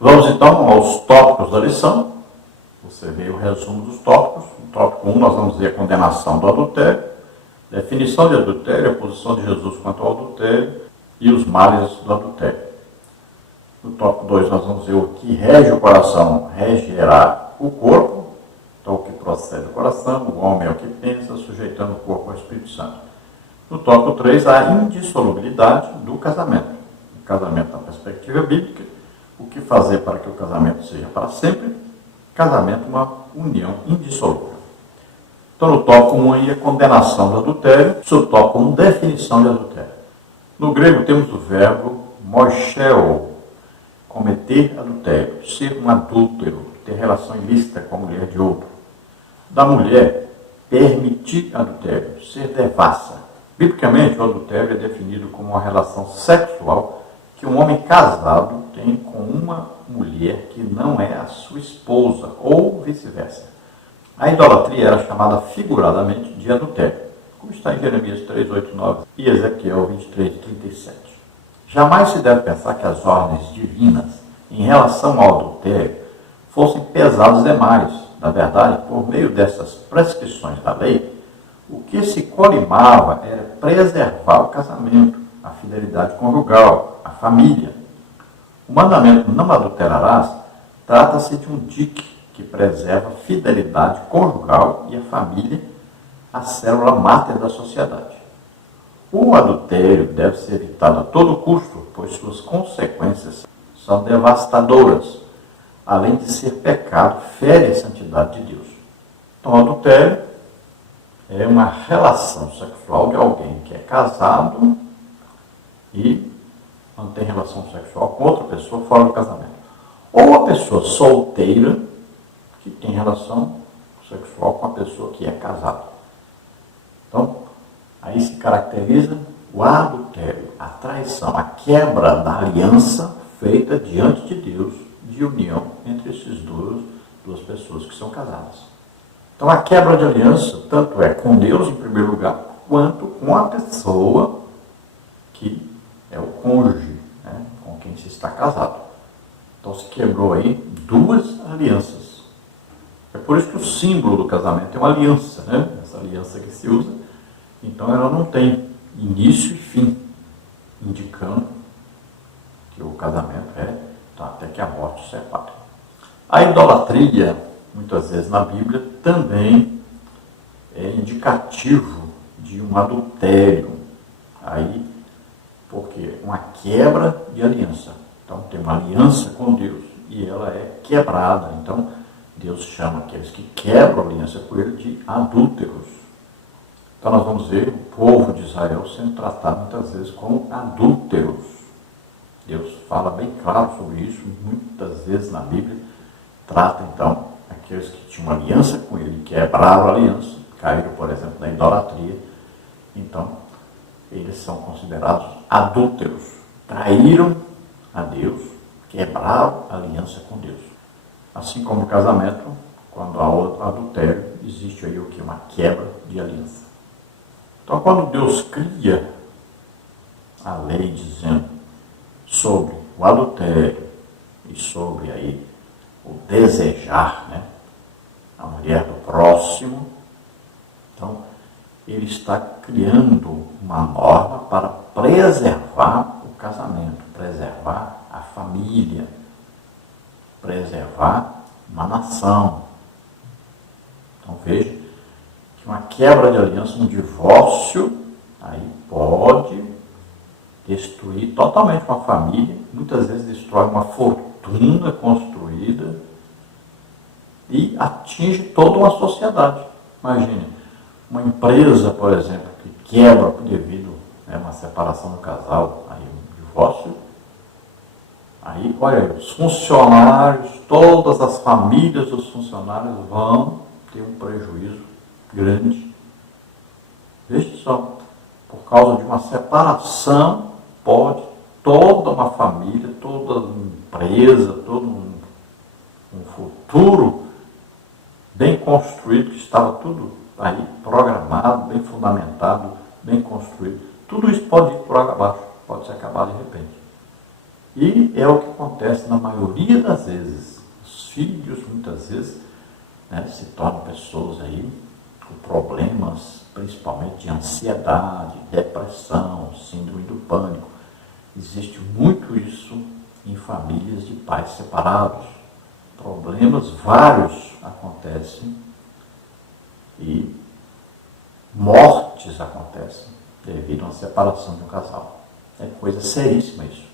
Vamos então aos tópicos da lição. Você vê o resumo dos tópicos. No tópico 1 nós vamos ver a condenação do adultério, definição de adultério, a posição de Jesus quanto ao adultério e os males do adultério. No tópico 2 nós vamos ver o que rege o coração, regerá o corpo. Então o que procede do coração, o homem é o que pensa, sujeitando o corpo ao Espírito Santo. No tópico 3, a indissolubilidade do casamento. O casamento na perspectiva bíblica, o que fazer para que o casamento seja para sempre. Casamento, uma união indissolúvel. Então, no tópico 1 aí, a condenação do adultério. No tópico 1, definição de adultério. No grego temos o verbo mosheo, cometer adultério, ser um adúltero, ter relação ilícita com a mulher de outro. Da mulher, permitir adultério, ser devassa. Biblicamente, o adultério é definido como uma relação sexual que um homem casado tem com uma mulher que não é a sua esposa, ou vice-versa. A idolatria era chamada figuradamente de adultério, como está em Jeremias 3, 8, 9 e Ezequiel 23, 37. Jamais se deve pensar que as ordens divinas em relação ao adultério fossem pesadas demais. Na verdade, por meio dessas prescrições da lei, o que se colimava era preservar o casamento, a fidelidade conjugal, a família. O mandamento não adulterarás trata-se de um dique que preserva a fidelidade conjugal e a família, a célula máter da sociedade. O adultério deve ser evitado a todo custo, pois suas consequências são devastadoras. Além de ser pecado, fere a santidade de Deus. Então, o adultério é uma relação sexual de alguém que é casado e mantém relação sexual com outra pessoa fora do casamento. Ou a pessoa solteira que tem relação sexual com a pessoa que é casada. Então, aí se caracteriza o adultério, a traição, a quebra da aliança feita diante de Deus de união entre esses duas pessoas que são casadas. Então, a quebra de aliança, tanto é com Deus, em primeiro lugar, quanto com a pessoa que é o cônjuge, né, com quem se está casado. Então, se quebrou aí duas alianças. É por isso que o símbolo do casamento é uma aliança, né? Essa aliança que se usa. Então, ela não tem início e fim, indicando que o casamento é até que a morte se separe. A idolatria, muitas vezes na Bíblia, também é indicativo de um adultério. Aí, porque uma quebra de aliança. Então, tem uma aliança com Deus e ela é quebrada. Então, Deus chama aqueles que quebram a aliança com Ele de adúlteros. Então, nós vamos ver o povo de Israel sendo tratado muitas vezes como adúlteros. Deus fala bem claro sobre isso, muitas vezes na Bíblia. Trata, então, aqueles que tinham aliança com Ele, quebraram a aliança, caíram, por exemplo, na idolatria. Então, eles são considerados adúlteros. Traíram a Deus, quebraram a aliança com Deus. Assim como no casamento, quando há adultério, existe aí o que? Uma quebra de aliança. Então, quando Deus cria a lei dizendo sobre o adultério e sobre aí o desejar, né, a mulher do próximo, então ele está criando uma norma para preservar o casamento, preservar a família, preservar uma nação. Então veja que uma quebra de aliança, um divórcio, aí pode destruir totalmente uma família, muitas vezes destrói uma fortuna construída e atinge toda uma sociedade. Imagine, uma empresa, por exemplo, que quebra devido a uma separação do casal, aí um divórcio, aí, olha aí, os funcionários, todas as famílias dos funcionários vão ter um prejuízo grande. Veja só, por causa de uma separação, pode toda uma família, toda uma empresa, todo um futuro bem construído, que estava tudo aí programado, bem fundamentado, bem construído. Tudo isso pode ir por água abaixo, pode se acabar de repente. E é o que acontece na maioria das vezes. Os filhos, muitas vezes, né, se tornam pessoas aí com problemas, principalmente de ansiedade, depressão, síndrome do pânico. Existe muito isso em famílias de pais separados. Problemas vários acontecem e mortes acontecem devido a uma separação de um casal. É coisa seríssima isso.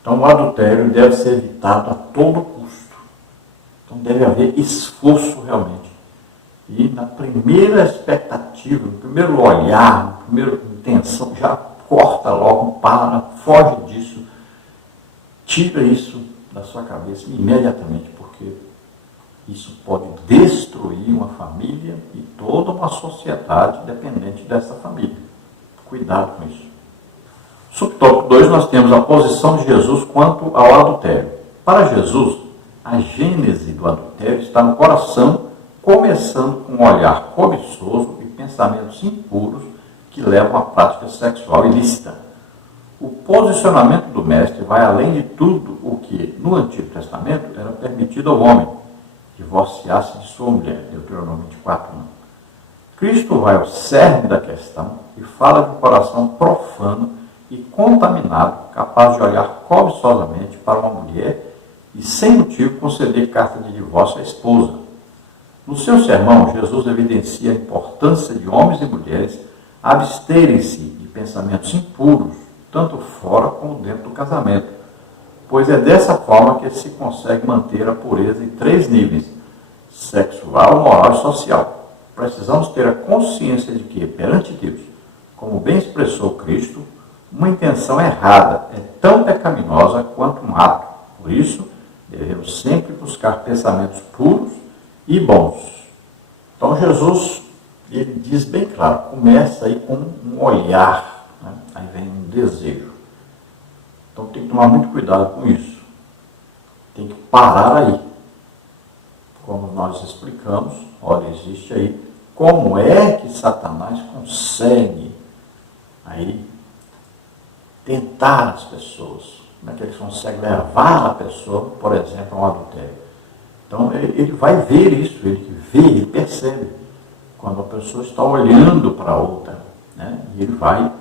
Então o adultério deve ser evitado a todo custo. Então deve haver esforço realmente. E na primeira expectativa, no primeiro olhar, na primeira intenção, já corta logo, para, foge disso, tira isso da sua cabeça imediatamente, porque isso pode destruir uma família e toda uma sociedade dependente dessa família. Cuidado com isso. Subtópico 2, nós temos a posição de Jesus quanto ao adultério. Para Jesus, a gênese do adultério está no coração, começando com um olhar cobiçoso e pensamentos impuros que levam à prática sexual ilícita. O posicionamento do mestre vai além de tudo o que, no Antigo Testamento, era permitido ao homem, divorciar-se de sua mulher, Deuteronômio 24:1. Cristo vai ao cerne da questão e fala de um coração profano e contaminado, capaz de olhar cobiçosamente para uma mulher e, sem motivo, conceder carta de divórcio à esposa. No seu sermão, Jesus evidencia a importância de homens e mulheres absterem-se de pensamentos impuros, tanto fora como dentro do casamento, pois é dessa forma que se consegue manter a pureza em 3 níveis: sexual, moral e social. Precisamos ter a consciência de que, perante Deus, como bem expressou Cristo, uma intenção errada é tão pecaminosa quanto um ato. Por isso, devemos sempre buscar pensamentos puros e bons. Então Jesus, ele diz bem claro, começa aí com um olhar, né? Aí vem um desejo. Então tem que tomar muito cuidado com isso. Tem que parar aí. Como nós explicamos, olha, existe aí como é que Satanás consegue aí tentar as pessoas, como é que ele consegue levar a pessoa, por exemplo, a um adultério. Então ele vai ver isso, ele vê, ele percebe quando a pessoa está olhando para a outra, né? E ele vai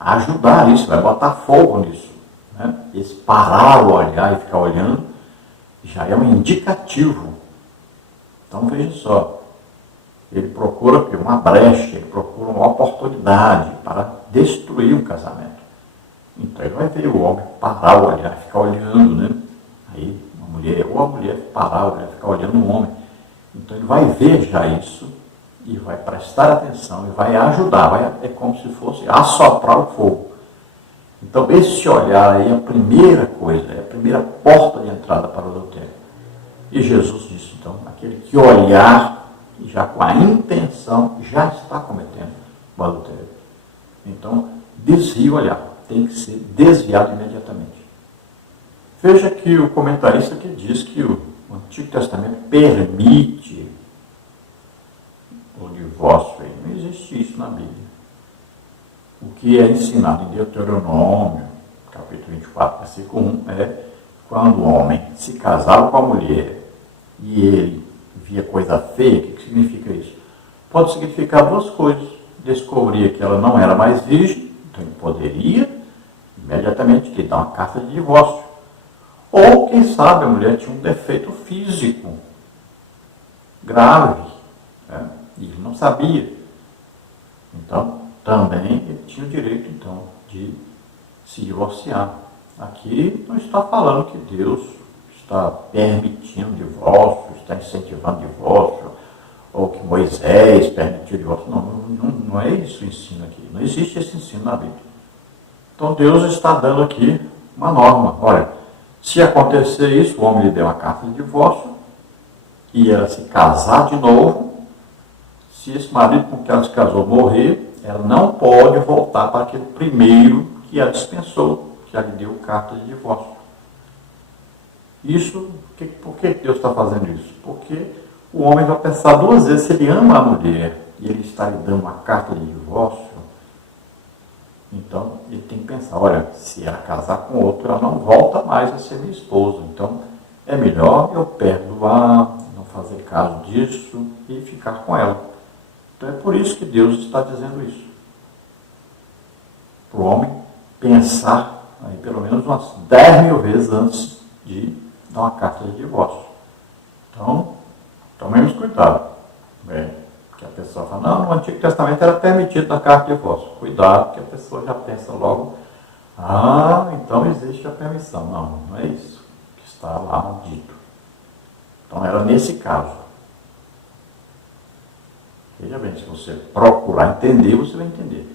ajudar isso, vai botar fogo nisso, né? Esse parar o olhar e ficar olhando já é um indicativo. Então veja só, ele procura uma brecha, ele procura uma oportunidade para destruir um casamento. Então ele vai ver o homem parar o olhar, ficar olhando, né? Aí uma mulher, ou a mulher parar o olhar, ficar olhando o homem. Então ele vai ver já isso e vai prestar atenção e vai ajudar, é como se fosse assoprar o fogo. Então esse olhar aí é a primeira coisa, é a primeira porta de entrada para o adultério. E Jesus disse, então, aquele que olhar já com a intenção já está cometendo o adultério. Então, desvia o olhar, tem que ser desviado imediatamente. Veja que o comentarista que diz que o Antigo Testamento permite o divórcio, não existe isso na Bíblia. O que é ensinado em Deuteronômio, capítulo 24, versículo 1, é quando o homem se casava com a mulher e ele via coisa feia. O que significa isso? Pode significar 2 coisas. Descobria que ela não era mais virgem, então ele poderia imediatamente lhe dar uma carta de divórcio. Ou, quem sabe, a mulher tinha um defeito físico grave, né? E ele não sabia. Então, também ele tinha o direito, então, de se divorciar. Aqui não está falando que Deus está permitindo divórcio, está incentivando divórcio, ou que Moisés permitiu divórcio. Não é isso o ensino aqui. Não existe esse ensino na Bíblia. Então Deus está dando aqui uma norma. Olha, se acontecer isso, o homem lhe deu uma carta de divórcio, e ela se casar de novo, se esse marido com que ela se casou morrer, ela não pode voltar para aquele primeiro que a dispensou, que ela lhe deu carta de divórcio. Isso, por que Deus está fazendo isso? Porque o homem vai pensar 2 vezes, se ele ama a mulher e ele está lhe dando uma carta de divórcio, Então, ele tem que pensar, olha, se ela casar com outro, ela não volta mais a ser minha esposa. Então, é melhor eu perdoar, não fazer caso disso e ficar com ela. Então, é por isso que Deus está dizendo isso. Para o homem pensar, aí, pelo menos umas 10.000 vezes antes de dar uma carta de divórcio. Então, tomemos cuidado. Que a pessoa fala, não, no Antigo Testamento era permitido dar carta de divórcio. Cuidado, que a pessoa já pensa logo, então existe a permissão. Não, não é isso que está lá dito. Então era nesse caso. Veja bem, se você procurar entender, você vai entender.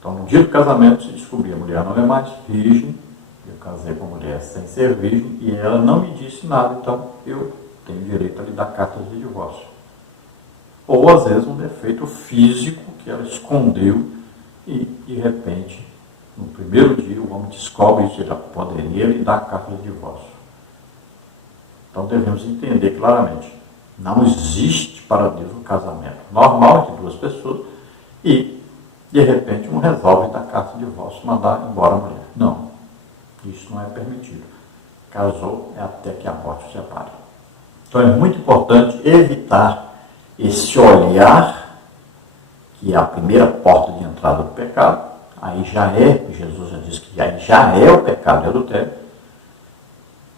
Então no dia do casamento se descobriu, a mulher não é mais virgem, eu casei com a mulher sem ser virgem, e ela não me disse nada, então eu tenho direito a lhe dar cartas de divórcio. Ou, às vezes, um defeito físico que ela escondeu e, de repente, no primeiro dia, o homem descobre que ela poderia lhe dar a carta de divórcio. Então, devemos entender claramente, não existe para Deus um casamento normal entre duas pessoas e, de repente, um resolve dar carta de divórcio e mandar embora a mulher. Não, isso não é permitido. Casou é até que a morte o separe. Então, é muito importante evitar esse olhar, que é a primeira porta de entrada do pecado, aí já é, Jesus já disse que aí já é o pecado de adultério,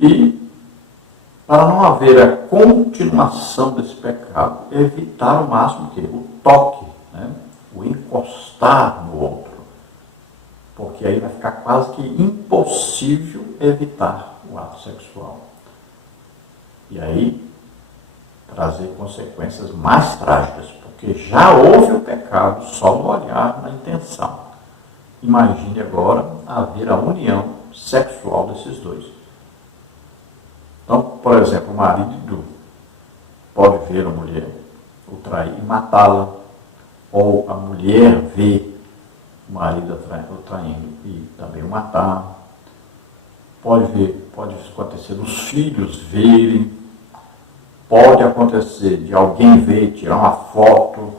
e para não haver a continuação desse pecado, evitar o máximo que o toque, o encostar no outro, porque aí vai ficar quase que impossível evitar o ato sexual. E aí trazer consequências mais trágicas, porque já houve o pecado só no olhar, na intenção. Imagine agora haver a união sexual desses dois. Então, por exemplo, o marido pode ver a mulher o trair e matá-la, ou a mulher vê o marido o traindo e também o matar. Pode acontecer dos filhos verem. Pode acontecer de alguém ver, tirar uma foto,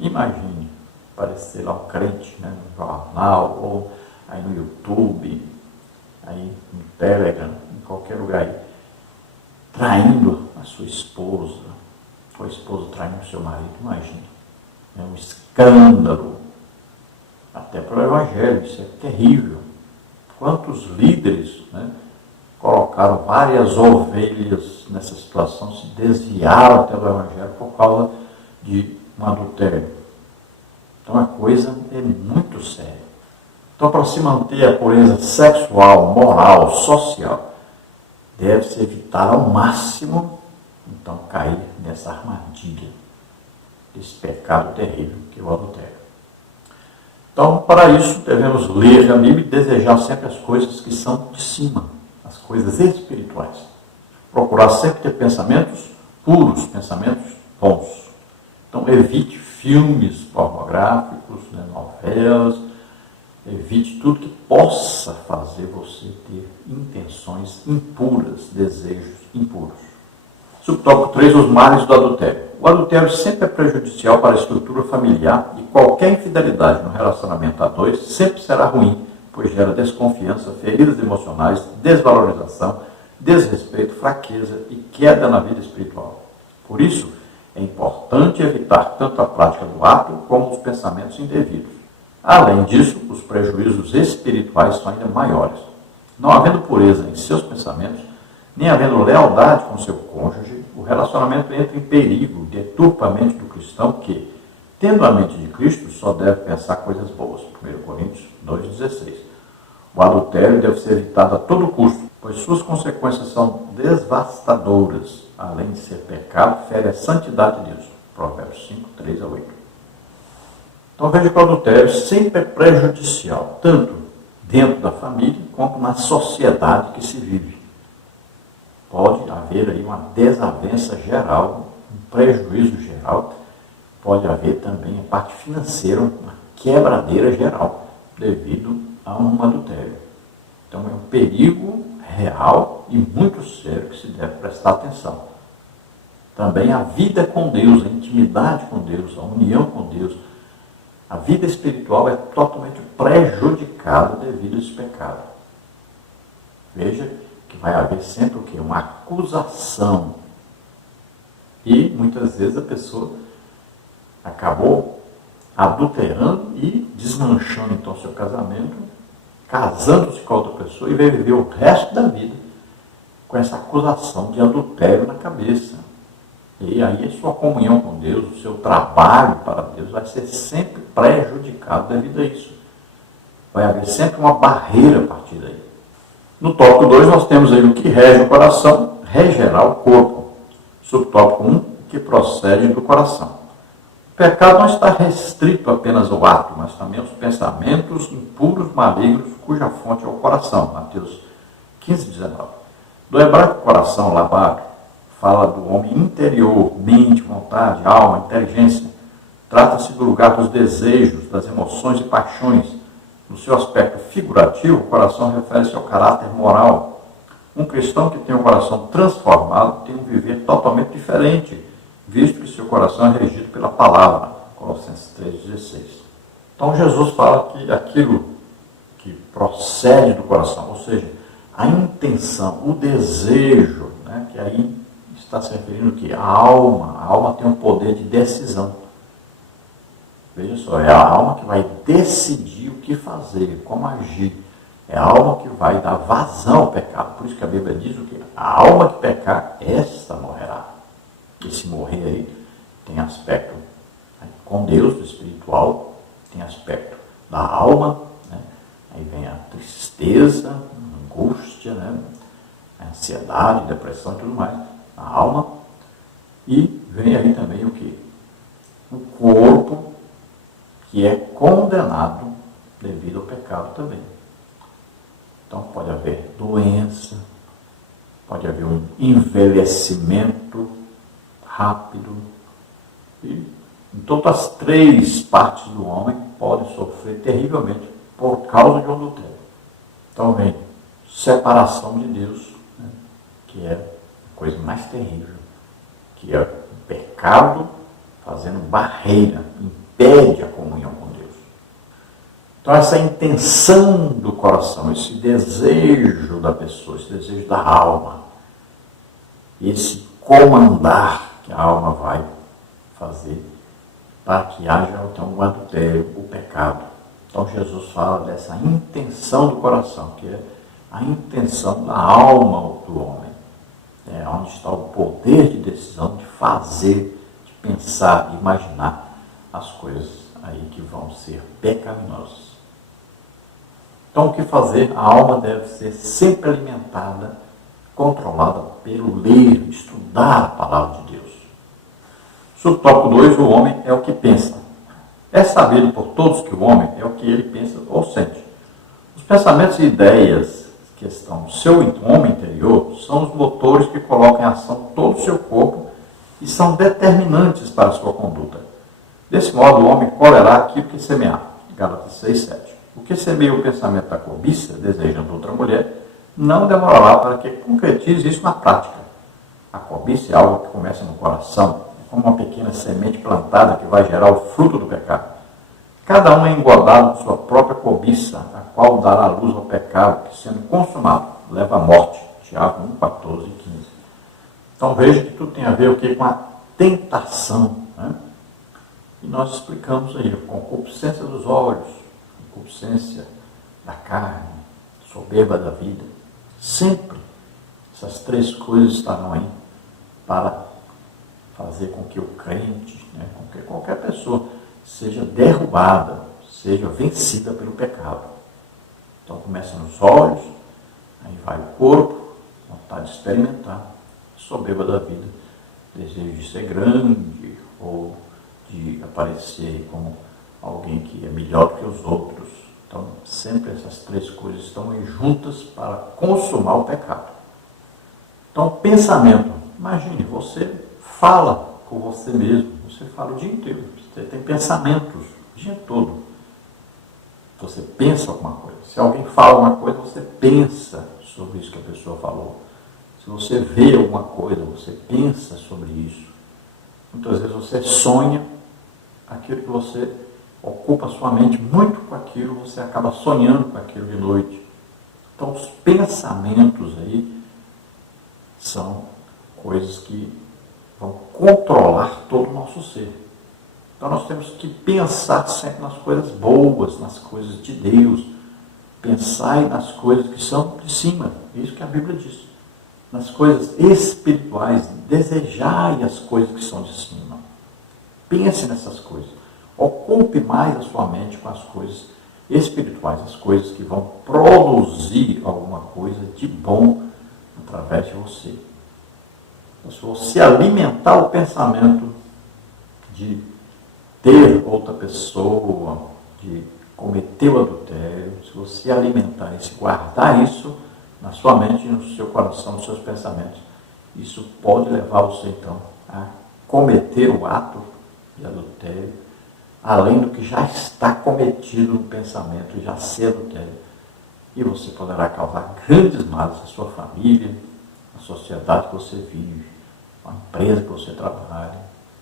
imagine, aparecer lá um crente, no jornal, ou aí no YouTube, aí no Telegram, em qualquer lugar aí, traindo a sua esposa, ou a esposa traindo o seu marido, imagine. É um escândalo, até para o Evangelho, isso é terrível. Quantos líderes, colocaram várias ovelhas nessa situação, se desviaram até do Evangelho por causa de um adultério. Então a coisa é muito séria. Então, para se manter a pureza sexual, moral, social, deve-se evitar ao máximo, então, cair nessa armadilha, desse pecado terrível que é o adultério. Então, para isso, devemos ler a Bíblia e desejar sempre as coisas que são de cima, as coisas espirituais. Procurar sempre ter pensamentos puros, pensamentos bons. Então, evite filmes pornográficos, novelas, evite tudo que possa fazer você ter intenções impuras, desejos impuros. Subtópico 3, os males do adultério. O adultério sempre é prejudicial para a estrutura familiar e qualquer infidelidade no relacionamento a dois sempre será ruim, pois gera desconfiança, feridas emocionais, desvalorização, desrespeito, fraqueza e queda na vida espiritual. Por isso, é importante evitar tanto a prática do ato como os pensamentos indevidos. Além disso, os prejuízos espirituais são ainda maiores. Não havendo pureza em seus pensamentos, nem havendo lealdade com seu cônjuge, o relacionamento entra em perigo, deturpa a mente do cristão que, tendo a mente de Cristo, só deve pensar coisas boas. 1 Coríntios 2,16. O adultério deve ser evitado a todo custo, pois suas consequências são devastadoras. Além de ser pecado, fere a santidade de Deus. Provérbios 5, 3 a 8. Então veja que o adultério sempre é prejudicial, tanto dentro da família quanto na sociedade que se vive. Pode haver aí uma desavença geral, um prejuízo geral, pode haver também a parte financeira, uma quebradeira geral, devido a um adultério. Então é um perigo real e muito sério que se deve prestar atenção. Também a vida com Deus, a intimidade com Deus, a união com Deus, A vida espiritual é totalmente prejudicada devido a esse pecado. Veja que vai haver sempre o quê? Uma acusação. E muitas vezes a pessoa acabou adulterando e desmanchando então seu casamento, casando-se com outra pessoa e vai viver o resto da vida com essa acusação de adultério na cabeça. E aí a sua comunhão com Deus, o seu trabalho para Deus vai ser sempre prejudicado devido a isso. Vai haver sempre uma barreira a partir daí. No tópico 2 nós temos aí o que rege o coração, regerá o corpo. Subtópico 1, o que procede do coração. O pecado não está restrito apenas ao ato, mas também aos pensamentos impuros, malignos, cuja fonte é o coração. Mateus 15, 19. Do hebraico coração, labado, fala do homem interior, mente, vontade, alma, inteligência. Trata-se do lugar dos desejos, das emoções e paixões. No seu aspecto figurativo, o coração refere-se ao caráter moral. Um cristão que tem um coração transformado tem um viver totalmente diferente, visto que seu coração é regido pela palavra. Colossenses 3,16. Então Jesus fala que aquilo que procede do coração, ou seja, a intenção, o desejo, né, que aí está se referindo que a alma tem um poder de decisão. Veja só, é a alma que vai decidir o que fazer, como agir. É a alma que vai dar vazão ao pecado. Por isso que a Bíblia diz o quê? A alma que pecar, esta morrerá. Esse morrer aí tem aspecto, né, com Deus, do espiritual, tem aspecto da alma, né? Aí vem a tristeza, a angústia, né? A ansiedade, depressão e tudo mais. A alma. E vem aí também o quê? O corpo, que é condenado devido ao pecado também. Então pode haver doença, pode haver um envelhecimento rápido. E então as três partes do homem podem sofrer terrivelmente por causa de um adultério. Então vem separação de Deus, né, que é a coisa mais terrível, que é o pecado fazendo barreira, impede a comunhão com Deus. Então essa intenção do coração, esse desejo da pessoa, esse desejo da alma, esse comandar que a alma vai fazer para que haja então o adultério, o pecado. Então Jesus fala dessa intenção do coração, que é a intenção da alma do homem. É onde está o poder de decisão de fazer, de pensar, de imaginar as coisas aí que vão ser pecaminosas. Então o que fazer? A alma deve ser sempre alimentada, controlada pelo ler, estudar a palavra de Deus. Subtópico 2, o homem é o que pensa. É sabido por todos que o homem é o que ele pensa ou sente. Os pensamentos e ideias que estão no seu homem interior são os motores que colocam em ação todo o seu corpo e são determinantes para a sua conduta. Desse modo, o homem colherá aquilo que semear. Gálatas 6, 7. O que semeia o pensamento da cobiça, desejando outra mulher, não demorará para que concretize isso na prática. A cobiça é algo que começa no coração, é como uma pequena semente plantada que vai gerar o fruto do pecado. Cada um é engodado de sua própria cobiça, a qual dará luz ao pecado, que sendo consumado, leva à morte. Tiago 1, 14 e 15. Então veja que tudo tem a ver o que? Com a tentação, né? E nós explicamos aí, a concupiscência dos olhos, concupiscência da carne, soberba da vida. Sempre essas três coisas estarão aí para fazer com que o crente, né, com que qualquer pessoa seja derrubada, seja vencida pelo pecado. Então começa nos olhos, aí vai o corpo, vontade de experimentar, soberba da vida, desejo de ser grande ou de aparecer como alguém que é melhor do que os outros. Então sempre essas três coisas estão aí juntas para consumar o pecado. Então pensamento, imagine, você fala com você mesmo, você fala o dia inteiro, você tem pensamentos o dia todo. Você pensa alguma coisa. Se alguém fala alguma coisa, você pensa sobre isso que a pessoa falou. Se você vê alguma coisa, você pensa sobre isso. Muitas vezes você sonha aquilo que você ocupa sua mente muito com aquilo, você acaba sonhando com aquilo de noite. Então, os pensamentos aí são coisas que vão controlar todo o nosso ser. Então, nós temos que pensar sempre nas coisas boas, nas coisas de Deus. Pensar nas coisas que são de cima. É isso que a Bíblia diz. Nas coisas espirituais. Desejai as coisas que são de cima. Pense nessas coisas. Ocupe mais a sua mente com as coisas espirituais, as coisas que vão produzir alguma coisa de bom através de você. Então, se você alimentar o pensamento de ter outra pessoa, de cometer o adultério, se você alimentar isso, guardar isso na sua mente, no seu coração, nos seus pensamentos, isso pode levar você então a cometer o ato de adultério, além do que já está cometido no pensamento, já ser adultério. E você poderá causar grandes males à sua família, à sociedade que você vive, à empresa que você trabalha,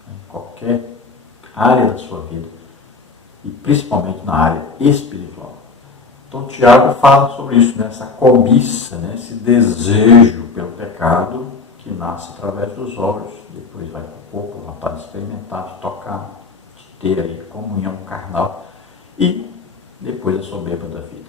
em qualquer área da sua vida, e principalmente na área espiritual. Então, Tiago fala sobre isso, essa cobiça, esse desejo pelo pecado que nasce através dos olhos, depois vai para o corpo, vontade de experimentar, de tocar, de ter aí comunhão carnal, e depois a soberba da vida.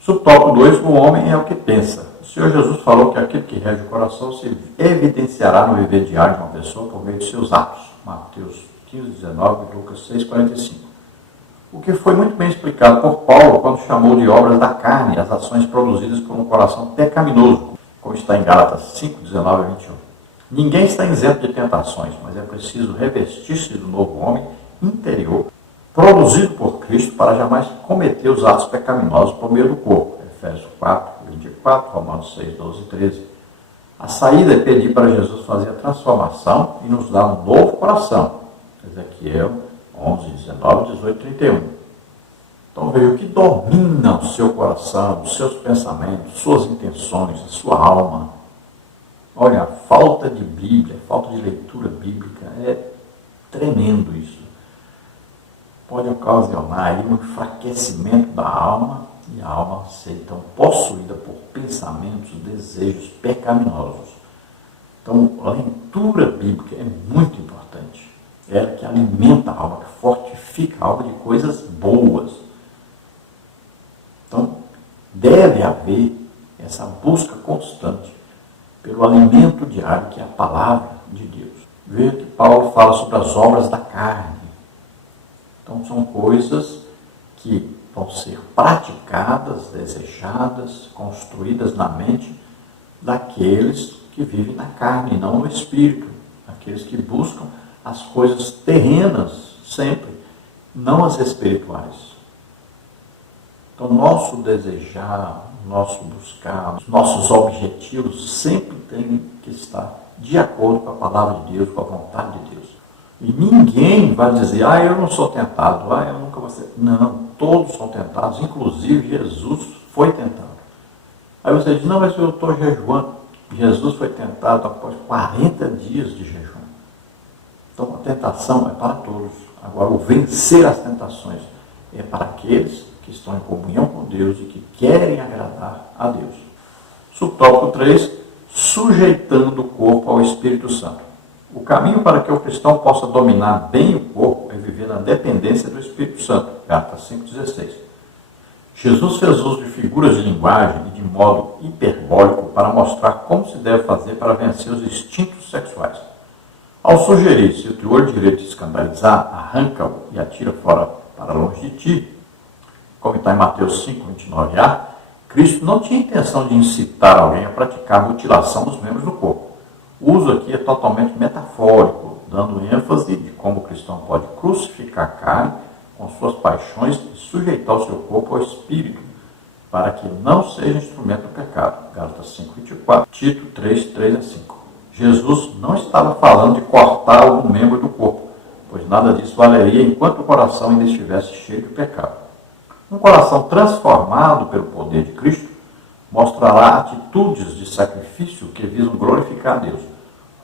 Subtópico 2, o homem é o que pensa. O Senhor Jesus falou que aquilo que rege o coração se evidenciará no viver diário de uma pessoa por meio de seus atos. Mateus 15, 19 e Lucas 6, 45. O que foi muito bem explicado por Paulo quando chamou de obras da carne as ações produzidas por um coração pecaminoso, como está em Gálatas 5, 19 e 21. Ninguém está isento de tentações, mas é preciso revestir-se do novo homem interior, produzido por Cristo para jamais cometer os atos pecaminosos por meio do corpo. Efésios 4, 24, Romanos 6, 12 e 13. A saída é pedir para Jesus fazer a transformação e nos dar um novo coração. Ezequiel 11, 19, 18 e 31. Então veja o que domina o seu coração, os seus pensamentos, suas intenções, a sua alma. Olha, a falta de Bíblia, a falta de leitura bíblica é tremendo isso. Pode ocasionar aí um enfraquecimento da alma e a alma ser então possuída por pensamentos, desejos pecaminosos. Então, a leitura bíblica é muito importante. É ela que alimenta a alma, que fortifica a alma de coisas boas. Então, deve haver essa busca constante pelo alimento diário, que é a palavra de Deus. Veja que Paulo fala sobre as obras da carne. Então, são coisas que vão ser praticadas, desejadas, construídas na mente daqueles que vivem na carne, não no espírito. Aqueles que buscam as coisas terrenas sempre, não as espirituais. Então, nosso desejar, nosso buscar, nossos objetivos sempre têm que estar de acordo com a palavra de Deus, com a vontade de Deus. E ninguém vai dizer, eu não sou tentado, eu nunca vou ser. Não, todos são tentados, inclusive Jesus foi tentado. Aí você diz, não, mas eu estou jejuando. Jesus foi tentado após 40 dias de jejum. Então, a tentação é para todos. Agora, o vencer as tentações é para aqueles que estão em comunhão com Deus e que querem agradar a Deus. Subtópico 3, sujeitando o corpo ao Espírito Santo. O caminho para que o cristão possa dominar bem o corpo é viver na dependência do Espírito Santo. Gálatas 5,16. Jesus fez uso de figuras de linguagem e de modo hiperbólico para mostrar como se deve fazer para vencer os instintos sexuais. Ao sugerir, se o teu olho direito te escandalizar, arranca-o e atira fora para longe de ti, como está em Mateus 5, 29a, Cristo não tinha intenção de incitar alguém a praticar mutilação dos membros do corpo. O uso aqui é totalmente metafórico, dando ênfase de como o cristão pode crucificar a carne com suas paixões e sujeitar o seu corpo ao espírito, para que não seja instrumento do pecado. Gálatas 5, 24, Tito 3, 3 a 5. Jesus não estava falando de cortar algum membro do corpo, pois nada disso valeria enquanto o coração ainda estivesse cheio de pecado. Um coração transformado pelo poder de Cristo mostrará atitudes de sacrifício que visam glorificar a Deus.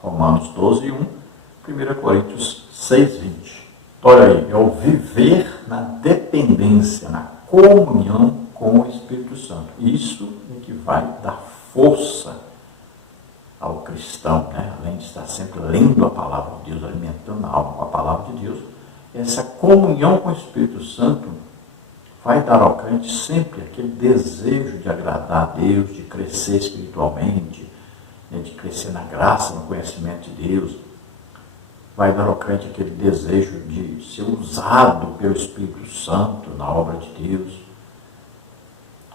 Romanos 12, 1, 1 Coríntios 6, 20. Então, olha aí, é o viver na dependência, na comunhão com o Espírito Santo. Isso é que vai dar força ao cristão, né? Além de estar sempre lendo a palavra de Deus, alimentando a alma com a palavra de Deus, essa comunhão com o Espírito Santo vai dar ao crente sempre aquele desejo de agradar a Deus, de crescer espiritualmente, né? De crescer na graça, no conhecimento de Deus. Vai dar ao crente aquele desejo de ser usado pelo Espírito Santo na obra de Deus.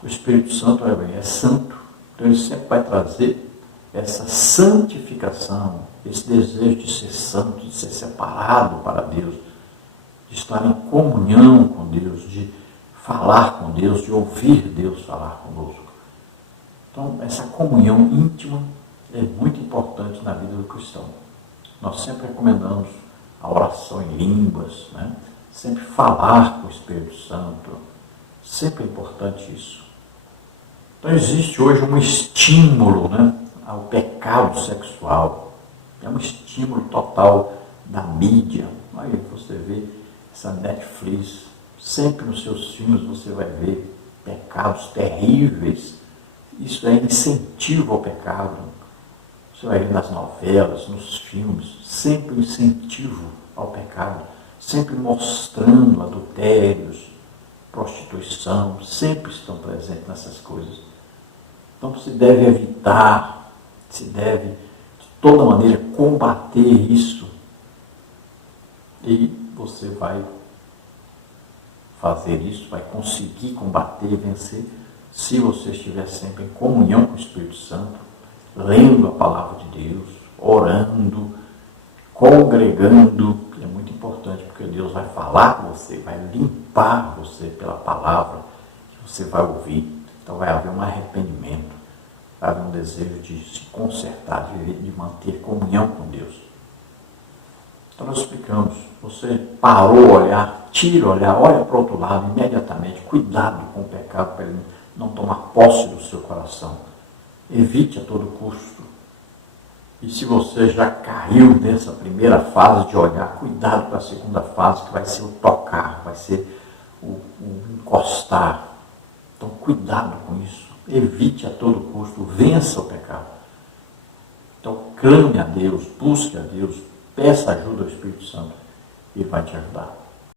O Espírito Santo, olha bem, é santo, então ele sempre vai trazer essa santificação, esse desejo de ser santo, de ser separado para Deus, de estar em comunhão com Deus, de falar com Deus, de ouvir Deus falar conosco. Então, essa comunhão íntima é muito importante na vida do cristão. Nós sempre recomendamos a oração em línguas, né? Sempre falar com o Espírito Santo, sempre é importante isso. Então, existe hoje um estímulo, né, ao pecado sexual. É um estímulo total da mídia. Aí você vê essa Netflix, sempre nos seus filmes você vai ver pecados terríveis. Isso é incentivo ao pecado. Você vai ver nas novelas, nos filmes, sempre incentivo ao pecado, sempre mostrando adultérios, prostituição, sempre estão presentes nessas coisas. Então se deve evitar, se deve, de toda maneira, combater isso. E você vai fazer isso, vai conseguir combater e vencer, se você estiver sempre em comunhão com o Espírito Santo, lendo a palavra de Deus, orando, congregando. É muito importante, porque Deus vai falar com você, vai limpar você pela palavra que você vai ouvir. Então vai haver um arrependimento. Haver um desejo de se consertar, de manter comunhão com Deus. Então nós explicamos, você parou o olhar, tira o olhar, olha para o outro lado imediatamente, cuidado com o pecado para ele não tomar posse do seu coração. Evite a todo custo. E se você já caiu nessa primeira fase de olhar, cuidado com a segunda fase, que vai ser o tocar, vai ser o encostar. Então cuidado com isso. Evite a todo custo, vença o pecado. Então clame a Deus, busque a Deus, peça ajuda ao Espírito Santo, ele vai te ajudar.